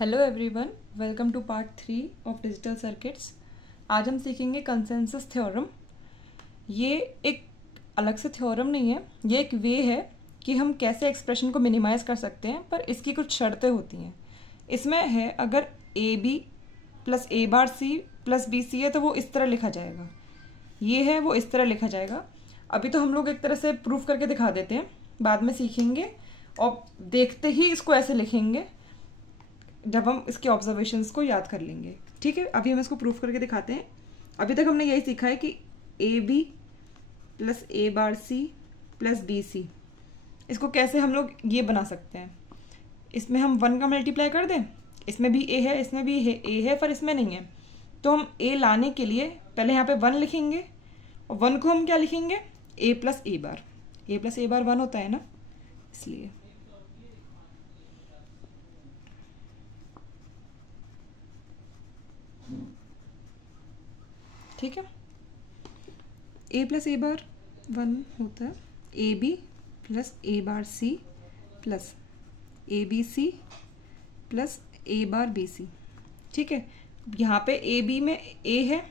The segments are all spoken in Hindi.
Hello everyone, welcome to part 3 of digital circuits. आज हम सीखेंगे कंसेंसस थ्योरम। ये एक अलग से थ्योरम नहीं है, ये एक वे है कि हम कैसे एक्सप्रेशन को मिनिमाइज कर सकते हैं, पर इसकी कुछ शर्तें होती हैं। इसमें है अगर A B plus A bar C plus B C है तो वो इस तरह लिखा जाएगा, ये है वो इस तरह लिखा जाएगा। अभी तो हम लोग एक तरह से प्रूफ करके दिखा देते हैं, बाद में सीखेंगे और देखते ही इसको ऐसे लिखेंगे जब हम इसके ऑब्जर्वेशंस को याद कर लेंगे। ठीक है, अभी हम इसको प्रूफ करके दिखाते हैं। अभी तक हमने यही सीखा है कि A B plus A bar C plus B C, इसको कैसे हम लोग ये बना सकते हैं। इसमें हम 1 का मल्टीप्लाई कर दें, इसमें भी ए है, इसमें भी ए है, पर इसमें नहीं है। तो हम ए लाने के लिए पहले यहाँ पे 1 लिखेंगे और 1 को हम क्या लिखेंगे, ए plus A bar. A plus A बार 1 होता है ना, इसलिए ठीक है। ए प्लस ए बार 1 होता है, A B plus A bar C plus A B C plus A bar B C. ठीक है, यहाँ पे ए बी में ए है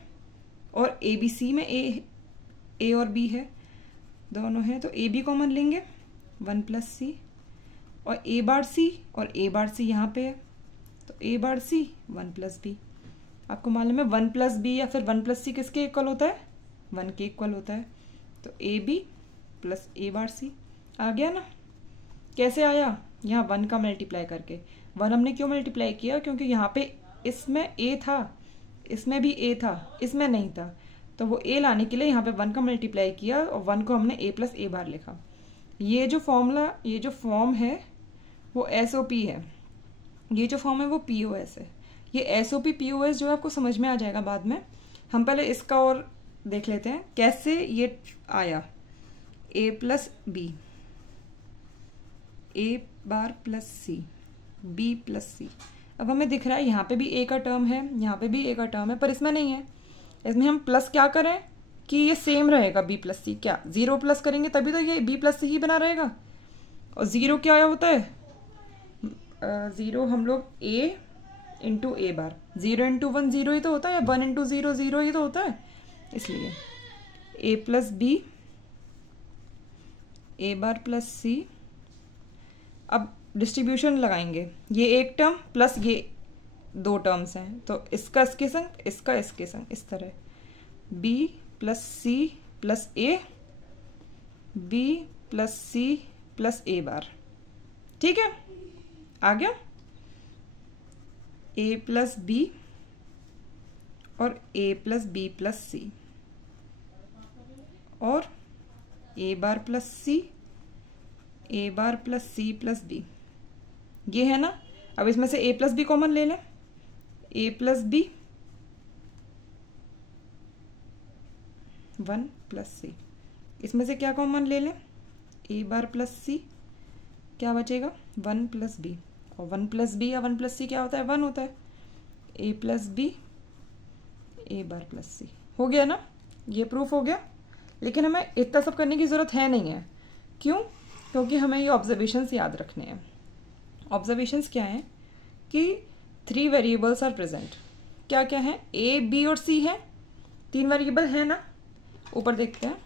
और ए बी सी में ए और बी है, दोनों है, तो ए बी कॉमन लेंगे 1 प्लस सी, और ए बार सी यहाँ पे है, तो ए बार सी 1 प्लस बी। आपको मालूम है 1 प्लस बी या फिर 1 प्लस सी किसके इक्वल होता है, 1 के इक्वल होता है। तो ए बी प्लस ए बार सी आ गया ना। कैसे आया, यहाँ 1 का मल्टीप्लाई करके। 1 हमने क्यों मल्टीप्लाई किया, क्योंकि यहाँ पे इसमें ए था, इसमें भी ए था, इसमें नहीं था, तो वो ए लाने के लिए यहाँ पे 1 का मल्टीप्लाई किया और 1 को हमने ए प्लस ए बार लिखा। ये जो फॉर्मूला, ये जो फॉर्म है वो SOP है, ये जो फॉर्म है वो POS है। ये SOP POS जो है आपको समझ में आ जाएगा बाद में। हम पहले इसका और देख लेते हैं कैसे ये आया। ए प्लस बी, ए बार प्लस सी, बी प्लस सी। अब हमें दिख रहा है यहाँ पे भी ए का टर्म है, यहाँ पे भी ए का टर्म है, पर इसमें नहीं है। इसमें हम प्लस क्या करें कि ये सेम रहेगा बी प्लस सी। क्या 0 प्लस करेंगे तभी तो ये बी प्लस सी ही बना रहेगा। और 0 क्या होता है, 0 हम लोग ए इंटू ए बार, 0 इंटू 1 0 ही तो होता है, या 1 इंटू 0 0 ही तो होता है, इसलिए ए प्लस बी ए बार प्लस सी। अब डिस्ट्रीब्यूशन लगाएंगे, ये एक टर्म प्लस ये 2 टर्म्स हैं, तो इसका इसके संग, इसका इसके संग, इस तरह B plus C plus A, B plus C plus A बार। ठीक है, आ गया। ए प्लस बी और ए प्लस बी प्लस सी और ए बार प्लस सी, ए बार प्लस सी प्लस बी, ये है ना। अब इसमें से ए प्लस बी कॉमन ले लें, ए प्लस बी 1 प्लस सी, इसमें से क्या कॉमन ले लें, ए बार प्लस सी, क्या बचेगा 1 प्लस बी, और 1 प्लस बी या 1 प्लस सी क्या होता है, 1 होता है। ए प्लस बी ए बार प्लस सी, हो गया ना, ये प्रूफ हो गया। लेकिन हमें इतना सब करने की ज़रूरत है नहीं है, क्यों, क्योंकि हमें ये ऑब्जर्वेशंस याद रखने हैं। ऑब्जर्वेशंस क्या हैं कि 3 वेरिएबल्स आर प्रेजेंट। क्या क्या है, ए बी और सी है, 3 वेरिएबल है ना। ऊपर देखते हैं,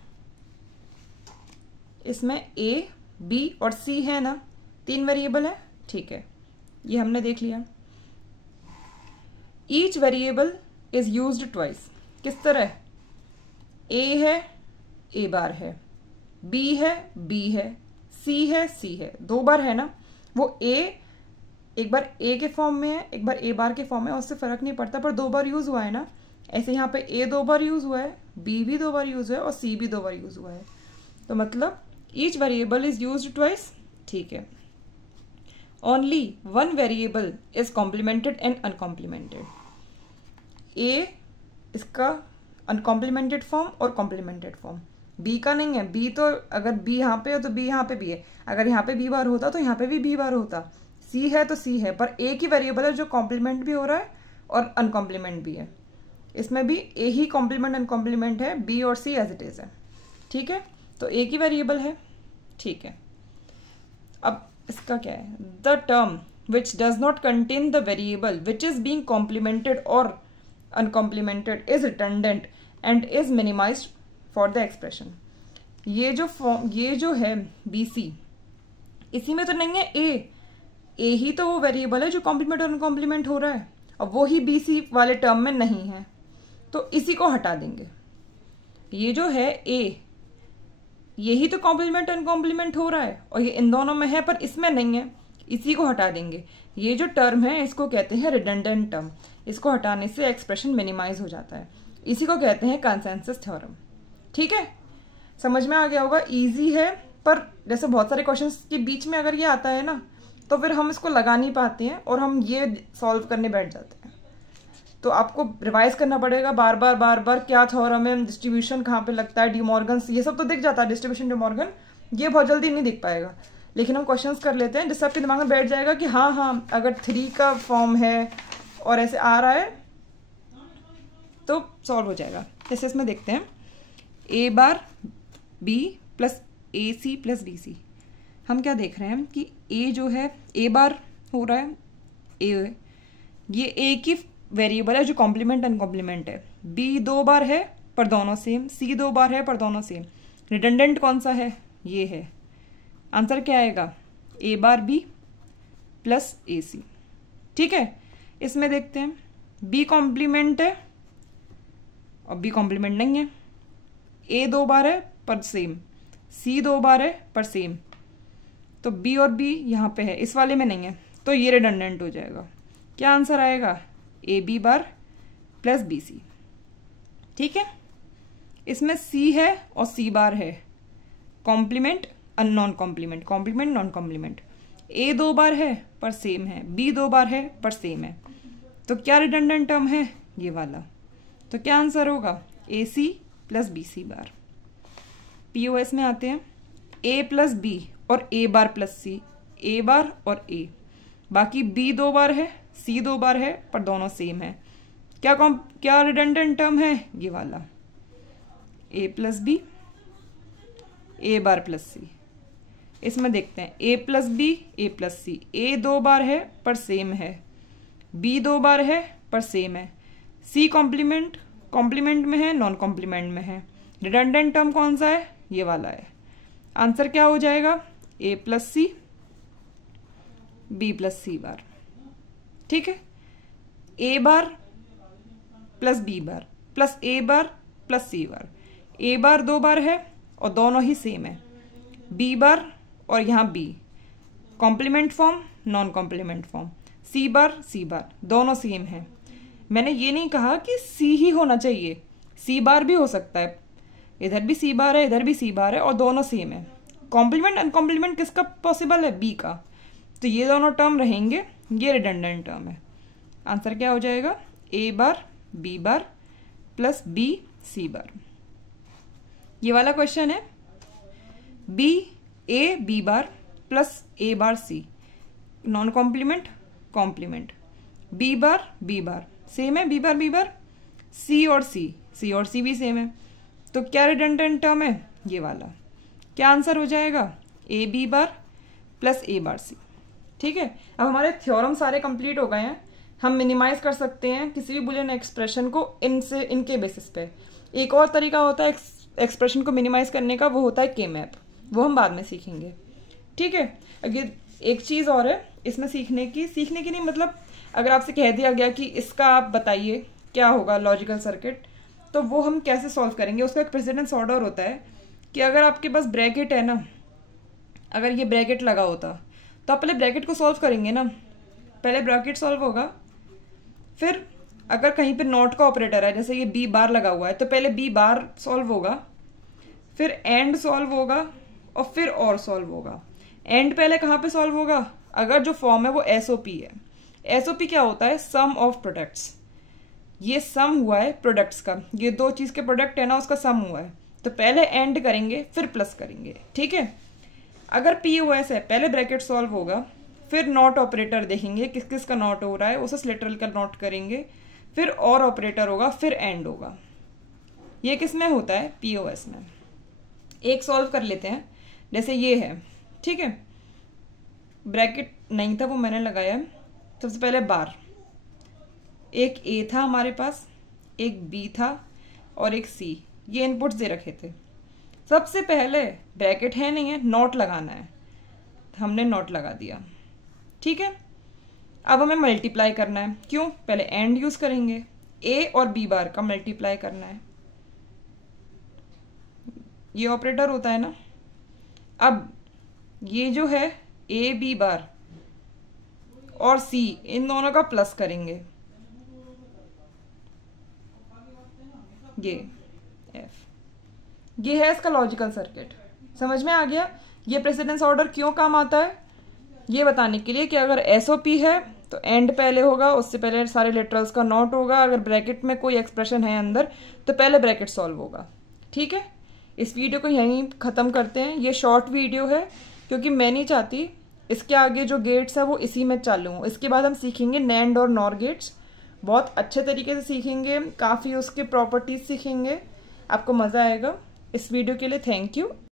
इसमें ए बी और सी है ना, 3 वेरिएबल है। ठीक है, ये हमने देख लिया। Each variable is used twice. किस तरह, ए है ए बार है, बी है बी है, सी है सी है, 2 बार है ना। वो ए एक बार ए के फॉर्म में है, एक बार ए बार के फॉर्म में, उससे फर्क नहीं पड़ता, पर 2 बार यूज हुआ है ना। ऐसे यहाँ पे ए 2 बार यूज हुआ है, बी भी 2 बार यूज हुआ है और सी भी 2 बार यूज हुआ है, तो मतलब each variable is used twice. ठीक है, only 1 variable is complemented and uncomplemented. A इसका अनकॉम्प्लीमेंटेड फॉर्म और कॉम्प्लीमेंटेड फॉर्म, बी का नहीं है। बी तो अगर बी यहाँ पे हो तो बी यहाँ पे भी है, अगर यहाँ पे बी बार होता तो यहाँ पे भी बी बार होता। सी है तो सी है, पर ए की वेरिएबल है जो कॉम्प्लीमेंट भी हो रहा है और अनकॉम्प्लीमेंट भी है। इसमें भी ए ही कॉम्प्लीमेंट अनकॉम्प्लीमेंट है, बी और सी एज इट इज है। ठीक है, तो ए की वेरिएबल है। ठीक है, अब इसका क्या है, the term which does not contain the variable which is being complemented or uncomplemented is redundant and is minimized for the expression. ये जो है BC, इसी में तो नहीं है ए ही तो वो वेरिएबल है जो कॉम्प्लीमेंट और अनकॉम्प्लीमेंट हो रहा है, और वो ही BC वाले टर्म में नहीं है, तो इसी को हटा देंगे. ये जो है ए, यही तो कॉम्प्लीमेंट अनकॉम्प्लीमेंट हो रहा है, और ये इन दोनों में है पर इसमें नहीं है, इसी को हटा देंगे. ये जो टर्म है इसको कहते हैं रिडंडेंट टर्म. इसको हटाने से एक्सप्रेशन मिनिमाइज हो जाता है. इसी को कहते हैं कंसेंसस थ्योरम. ठीक है, समझ में आ गया होगा. इजी है, पर जैसे बहुत सारे क्वेश्चंस के बीच में अगर ये आता है ना, तो फिर हम इसको लगा नहीं पाते हैं और हम ये सॉल्व करने बैठ जाते हैं. तो आपको रिवाइज करना पड़ेगा बार बार क्या थ्योरम है, डिस्ट्रीब्यूशन कहाँ पे लगता है, डिमॉर्गन, ये सब तो दिख जाता है. डिस्ट्रीब्यूशन डिमॉर्गन ये बहुत जल्दी नहीं दिख पाएगा, लेकिन हम क्वेश्चंस कर लेते हैं जिससे आपके दिमाग में बैठ जाएगा कि हाँ अगर 3 का फॉर्म है और ऐसे आ रहा है तो सॉल्व हो जाएगा. जैसे इसमें देखते हैं ए बार बी प्लस ए सी प्लस बी सी. हम क्या देख रहे हैं कि ए जो है ए बार हो रहा है, ये ए की वेरिएबल है जो कॉम्प्लीमेंट अनकॉम्प्लीमेंट है. बी 2 बार है पर दोनों सेम, सी 2 बार है पर दोनों सेम. रिडंडेंट कौन सा है, ये है. आंसर क्या आएगा, ए बार बी प्लस ए सी. ठीक है, इसमें देखते हैं बी कॉम्प्लीमेंट है और बी कॉम्प्लीमेंट नहीं है. ए 2 बार है पर सेम, सी 2 बार है पर सेम, तो बी और बी यहाँ पे है, इस वाले में नहीं है, तो ये रिडंडेंट हो जाएगा. क्या आंसर आएगा, A B bar plus B C. ठीक है, इसमें सी है और सी बार है, complement non complement, complement non complement. A 2 बार है पर सेम है, बी 2 बार है पर सेम है, तो क्या रिडंडेंट टर्म है, ये वाला. तो क्या आंसर होगा, ए सी प्लस बी सी बार. पीओएस में आते हैं, ए प्लस बी और ए बार प्लस सी, ए बार और ए. बाकी बी 2 बार है, सी 2 बार है पर दोनों सेम है. क्या रिडंडेंट टर्म है, ये वाला, ए प्लस बी ए बार प्लस सी. इसमें देखते हैं ए प्लस बी ए प्लस सी. ए 2 बार है पर सेम है, बी 2 बार है पर सेम है, सी कॉम्प्लीमेंट में है नॉन कॉम्प्लीमेंट में है. रिडंडेंट टर्म कौन सा है, ये वाला है. आंसर क्या हो जाएगा, ए प्लस सी बी प्लस सी बार. ठीक है, ए बार plus B bar plus A bar plus सी बार. ए बार 2 बार है और दोनों ही सेम है, बी बार और यहाँ B complement form non complement form, C bar दोनों सेम है. मैंने ये नहीं कहा कि सी ही होना चाहिए, सी बार भी हो सकता है, इधर भी सी बार है इधर भी सी बार है और दोनों सेम है. कॉम्प्लीमेंट अनकॉम्प्लीमेंट किसका पॉसिबल है, बी का, तो ये दोनों टर्म रहेंगे, ये रिडंडेंट टर्म है. आंसर क्या हो जाएगा, A bar B bar plus B C bar. ये वाला क्वेश्चन है B A B bar plus A bar C, non complement complement, B bar same है, बी बार सी और सी भी सेम है, तो क्या रिडंडेंट टर्म है, ये वाला. क्या आंसर हो जाएगा, ए B bar plus A bar सी. ठीक है, अब हमारे थ्योरम सारे कंप्लीट हो गए हैं. हम मिनिमाइज कर सकते हैं किसी भी बुलियन एक्सप्रेशन को इनके बेसिस पे. एक और तरीका होता है एक्सप्रेशन को मिनिमाइज करने का, वो होता है के मैप, वो हम बाद में सीखेंगे. ठीक है, अगर एक चीज और है इसमें सीखने की नहीं, मतलब अगर आपसे कह दिया गया कि इसका आप बताइए क्या होगा लॉजिकल सर्किट, तो वो हम कैसे सॉल्व करेंगे. उसका एक प्रेसिडेंस ऑर्डर होता है कि अगर आपके पास ब्रैकेट है ना, अगर ये ब्रैकेट लगा होता तो आप पहले ब्रैकेट को सॉल्व करेंगे ना, पहले ब्रैकेट सॉल्व होगा, फिर अगर कहीं पे नॉट का ऑपरेटर है, जैसे ये बी बार लगा हुआ है, तो पहले बी बार सॉल्व होगा, फिर एंड सॉल्व होगा और फिर और सॉल्व होगा. एंड पहले कहाँ पे सॉल्व होगा, अगर जो फॉर्म है वो एसओपी है. एसओपी क्या होता है, सम ऑफ प्रोडक्ट्स. ये सम हुआ है प्रोडक्ट्स का, ये 2 चीज के प्रोडक्ट है ना, उसका सम हुआ है, तो पहले एंड करेंगे फिर प्लस करेंगे. ठीक है, अगर पीओएस है पहले ब्रैकेट सॉल्व होगा, फिर नॉट ऑपरेटर देखेंगे किस किस का नॉट हो रहा है, उसे स्लेटरल का नॉट करेंगे, फिर और ऑपरेटर होगा, फिर एंड होगा. ये किस में होता है, पीओएस में. एक सॉल्व कर लेते हैं, जैसे ये है. ठीक है, ब्रैकेट नहीं था वो मैंने लगाया, सबसे पहले बार, एक ए था हमारे पास, एक बी था और एक सी, ये इनपुट्स दे रखे थे। सबसे पहले ब्रैकेट है नहीं है, नॉट लगाना है, हमने नॉट लगा दिया। ठीक है, अब हमें मल्टीप्लाई करना है। क्यों? पहले एंड यूज करेंगे, ए और बी बार का मल्टीप्लाई करना है, ये ऑपरेटर होता है ना। अब ये जो है ए बी बार और सी, इन दोनों का प्लस करेंगे, ये एफ, ये है इसका लॉजिकल सर्किट। समझ में आ गया? ये प्रेसिडेंस ऑर्डर क्यों काम आता है, ये बताने के लिए कि अगर एसओपी है तो एंड पहले होगा, उससे पहले सारे लिटरल्स का नॉट होगा। अगर ब्रैकेट में कोई एक्सप्रेशन है अंदर तो पहले ब्रैकेट सॉल्व होगा। ठीक है, इस वीडियो को यहीं ख़त्म करते हैं। ये शॉर्ट वीडियो है क्योंकि मैं नहीं चाहती इसके आगे जो गेट्स है वो इसी में चालू हूँ। इसके बाद हम सीखेंगे नैंड और नॉर गेट्स, बहुत अच्छे तरीके से सीखेंगे, काफ़ी उसके प्रॉपर्टीज सीखेंगे, आपको मज़ा आएगा। इस वीडियो के लिए थैंक यू।